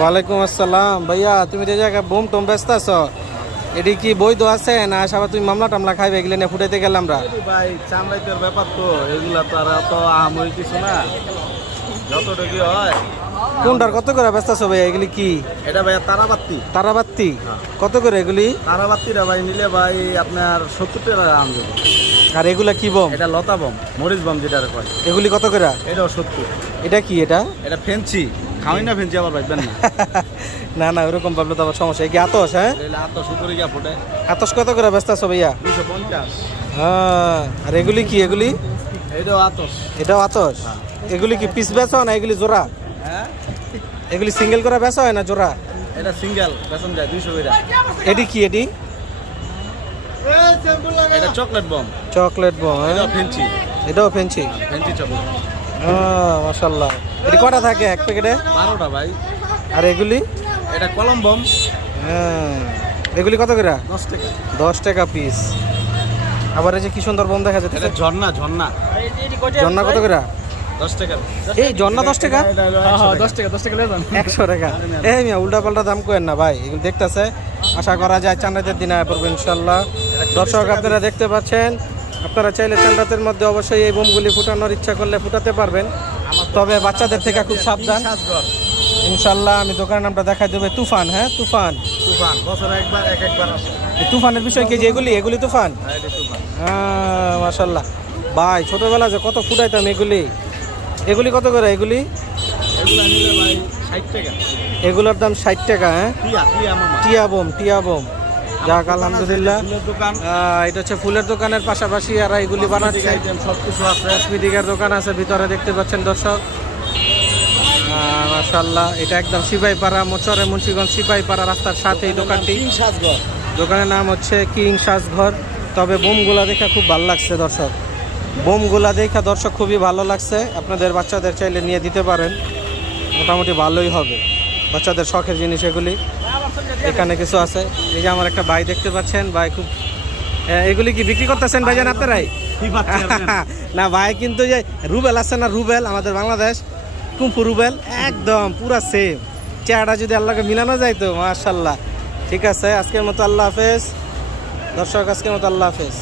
ওয়ালাইকুম আসসালাম ভাইয়া, তুমি যে জায়গায় বোম টোম ব্যস্ত আছো, এটি কি বৈধ আছে না সাবা তুমি মামলা টামলা খাইবে এগুলো নিয়ে ফুটাইতে গেলাম আমরা? ভাই চামড়াইতের ব্যাপার তো, এগুলা তো আর অত আহামরি কিছু না, যতটুকু হয়। কোনটার কত করে ব্যস্ত আছো ভাইয়া? এগুলি কি? এটা ভাই তারাবাতি। তারাবাতি কত করে এগুলি? তারাবাতিটা ভাই নিলে ভাই আপনার 70 টাকা দাম দেবো। আর এগুলা কি বম? এটা লতা বম, মরিচ বম যেটা কয়। এগুলি কত করে? এটাও 70। এটা কি? এটা ফেন্সি খাওয়াই না, ফেন্সি আবার ভাববেন না। না না, ওরকম ভাবলে তো আবার সমস্যা। কি আতস? হ্যাঁ, আতস উপরে গিয়া ফুটে। আতস কত করে ব্যস্ত আছো ভাইয়া? 250। হ্যাঁ, আর এগুলি কি? এগুলি এটাও আতস। এটাও আতস? এগুলি কি পিস বেচো না এগুলি জোড়া? হ্যাঁ, এগুলি সিঙ্গেল করে বেচা হয় না জোড়া? এটা সিঙ্গেল বেতন যায় 200 করে। এটি কি? এটি এটা চকলেট বম। Chocolate bomb? এটাও ফেন্সি। এটাও ফেন্সি? Fancy chocolate. মাশাআল্লাহ। এটি কটা থাকে এক প্যাকেটে? 12টা ভাই। আর এগুলি? এটা কলম বম। হ্যাঁ, এগুলি কত করে? 10 টাকা। 10 টাকা পিস। আবার এই যে কি সুন্দর বম দেখা যাচ্ছে, এটা ঝর্ণা। জন্না কত করে? 10 টাকা। এই জন্না 10 টাকা? 10 টাকা 10 টাকা লেবেন। 100 টাকা? এই মিয়া উল্টা পাল্টা দাম করেন না ভাই, এগুলো দেখতেছে। আশা করা যায় চান্দাতের দিনে আয় পড়বে ইনশাল্লাহ। দর্শক আপনারা দেখতে পাচ্ছেন, আপনারা চাইলে চান্দাতের মধ্যে অবশ্যই এই বোমগুলি ফুটানোর ইচ্ছা করলে ফুটাতে পারবেন, তবে বাচ্চাদের থেকে খুব সাবধান ইনশাল্লাহ। আমি দোকানের নামটা দেখাই দেবে, তুফান। হ্যাঁ, তুফান। বছরে একবার একবার আসে। এই তুফানের বিষয় কি? যে এগুলি তুফান? হ্যাঁ, মাশাল্লাহ ভাই, ছোটবেলা যে কত ফুটাইতাম এগুলি। এগুলি কত করে? এগুলি এগুলা নিলে ভাই 60 টাকা। এগুলোর দাম 60 টাকা? হ্যাঁ, টিয়া টিয়া বোম। যাক আলহামদুলিল্লাহ। দোকান। এটা হচ্ছে ফুলের দোকানের পাশাপাশি আর এগুলি বানাচ্ছে। সবকিছু আছে। কসমেটিকের দোকান আছে ভিতরে, দেখতে পাচ্ছেন দর্শক। মাশাআল্লাহ, এটা একদম সিপাহীপাড়া, মোচরে মুন্সিগঞ্জ সিপাহীপাড়া রাস্তার সাথে এই দোকানটি। দোকানের নাম হচ্ছে কিং সাজঘর। তবে বোমগুলা দেখা খুব ভালো লাগছে দর্শক, বোমগুলা দেখা দর্শক খুবই ভালো লাগছে। আপনাদের বাচ্চাদের চাইলে নিয়ে দিতে পারেন, মোটামুটি ভালোই হবে, বাচ্চাদের শখের জিনিস এগুলি। এখানে কিছু আছে। এই যে আমার একটা ভাই দেখতে পাচ্ছেন, ভাই খুব এগুলি কি বিক্রি করতেছেন ভাইজান আপনারাই? না ভাই, কিন্তু যে রুবেল আছে না, রুবেল আমাদের বাংলাদেশ কুম্ফু রুবেল, একদম পুরা সেম চেহারা। যদি আল্লাহকে মিলানো যায় তো মাশাআল্লাহ। ঠিক আছে, আজকের মতো আল্লাহ হাফেজ দর্শক, আজকের মতো আল্লাহ হাফেজ।